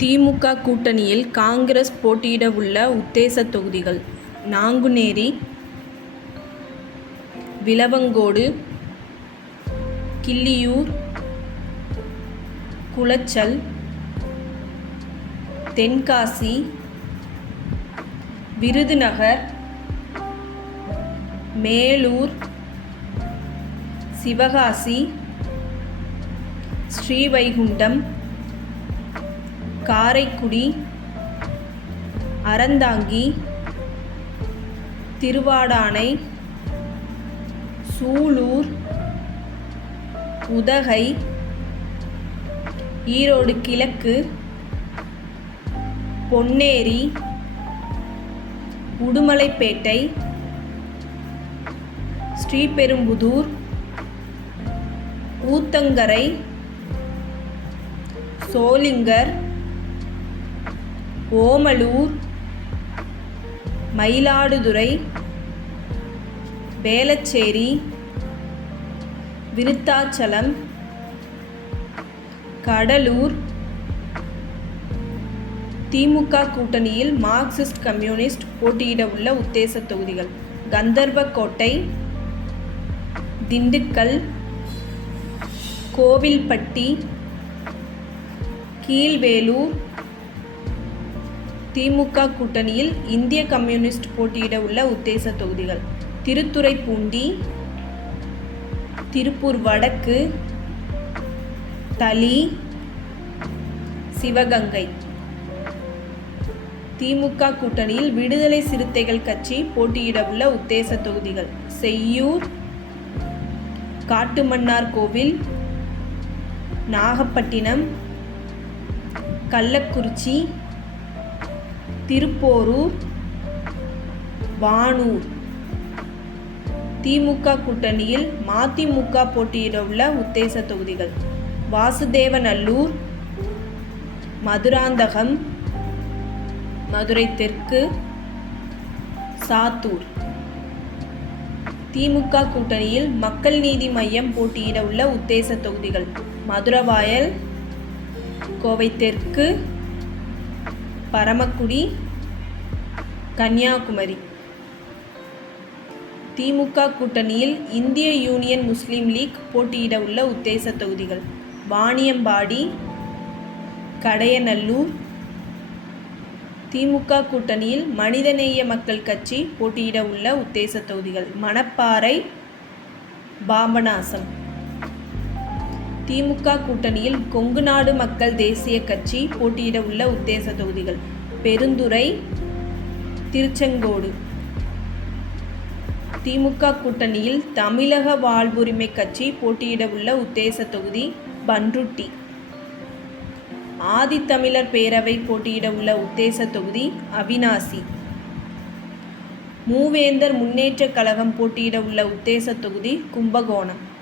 திமுக கூட்டணியில் காங்கிரஸ் போட்டியிட உள்ள உத்தேச தொகுதிகள் நாங்குநேரி விளவங்கோடு கிள்ளியூர் குளச்சல் தென்காசி விருதுநகர் மேலூர் சிவகாசி ஸ்ரீவைகுண்டம் காரைக்குடி அறந்தாங்கி திருவாடானை சூலூர் உதகை ஈரோடு கிழக்கு பொன்னேரி உடுமலைப்பேட்டை ஸ்ரீபெரும்புதூர் ஊத்தங்கரை சோளிங்கர் ஓமலூர் மயிலாடுதுறை வேளச்சேரி விருத்தாச்சலம் கடலூர் திமுக கூட்டணியில் மார்க்சிஸ்ட் கம்யூனிஸ்ட் போட்டியிட உள்ள உத்தேச தொகுதிகள். கந்தர்வக்கோட்டை திண்டுக்கல் கோவில்பட்டி கீழ்வேலூர் திமுக கூட்டணியில் இந்திய கம்யூனிஸ்ட் போட்டியிட உள்ள உத்தேச தொகுதிகள். திருத்துறைப்பூண்டி திருப்பூர் வடக்கு தளி சிவகங்கை. திமுக கூட்டணியில் விடுதலை சிறுத்தைகள் கட்சி போட்டியிட உள்ள உத்தேச தொகுதிகள். செய்யூர் காட்டுமன்னார் கோவில் நாகப்பட்டினம் கள்ளக்குறிச்சி திருப்போரூர் வானூர். திமுக கூட்டணியில் மதிமுக போட்டியிட உள்ள உத்தேச தொகுதிகள். வாசுதேவநல்லூர் மதுராந்தகம் மதுரை தெற்கு சாத்தூர். திமுக கூட்டணியில் மக்கள் நீதி மையம் போட்டியிட உள்ள உத்தேச தொகுதிகள். மதுரவாயல் கோவை தெற்கு பரமக்குடி கன்னியாகுமரி. திமுக கூட்டணியில் இந்திய யூனியன் முஸ்லீம் லீக் போட்டியிட உள்ள உத்தேச தொகுதிகள். வாணியம்பாடி கடையநல்லூர். திமுக கூட்டணியில் மனிதநேய மக்கள் கட்சி போட்டியிட உள்ள உத்தேச தொகுதிகள். மணப்பாறை பாபநாசம் திமுக கூட்டணியில் கொங்கு நாடு மக்கள் தேசிய கட்சி போட்டியிட உள்ள உத்தேச தொகுதிகள். பெருந்துறை திருச்செங்கோடு. திமுக கூட்டணியில் தமிழக வாழ்வுரிமை கட்சி போட்டியிட உள்ள உத்தேச தொகுதி பன்ருட்டி. ஆதித்தமிழர் பேரவை போட்டியிட உள்ள உத்தேச தொகுதி அவினாசி. மூவேந்தர் முன்னேற்றக் கழகம் போட்டியிட உள்ள உத்தேச தொகுதி கும்பகோணம்.